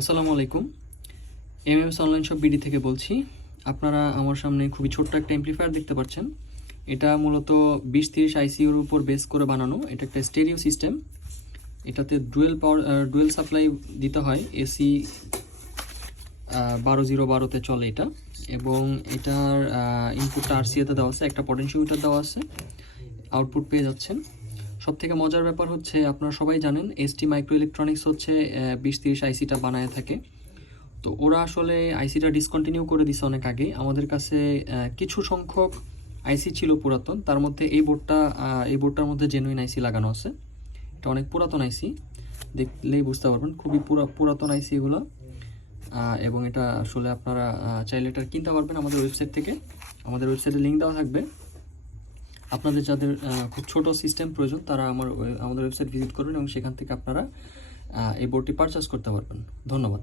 আসসালামু আলাইকুম। MMS online shop BD থেকে বলছি। আপনারা আমার সামনে খুবই ছোট্ট একটা অ্যাম্প্লিফায়ার দেখতে পাচ্ছেন। এটা মূলত 2030 আইসিইউর উপর বেস করে বানানো। এটা একটা স্টেরিও সিস্টেম। এটাতে ডুয়েল সাপ্লাই দিতে হয়। এসি 12012-তে চলে এটা, এবং এটার ইনপুটটা আরসিএতে দেওয়া আছে, একটা পটেনশিওমিটার দেওয়া আছে, আউটপুট পেয়ে যাচ্ছেন। সবথেকে মজার ব্যাপার হচ্ছে, আপনারা সবাই জানেন এসটি মাইক্রো ইলেকট্রনিক্স হচ্ছে 2030 আইসিটা বানায় থাকে। তো ওরা আসলে আইসিটা ডিসকন্টিনিউ করে দিছে অনেক আগে। আমাদের কাছে কিছু সংখ্যক আইসি ছিল পুরাতন, তার মধ্যে এই বোর্ডটার মধ্যে জেনুইন আইসি লাগানো আছে। এটা অনেক পুরাতন আইসি, দেখলেই বুঝতে পারবেন, খুবই পুরাতন আইসি এগুলো। এবং এটা আসলে আপনারা চাইলে এটা কিনতে পারবেন আমাদের ওয়েবসাইট থেকে। আমাদের ওয়েবসাইটে লিঙ্ক দেওয়া থাকবে। আপনাদের যাদের খুব ছোট সিস্টেম প্রয়োজন, তারা আমাদের ওয়েবসাইট ভিজিট করবেন এবং সেখান থেকে আপনারা এই বোর্ডটি পারচেস করতে পারবেন। ধন্যবাদ।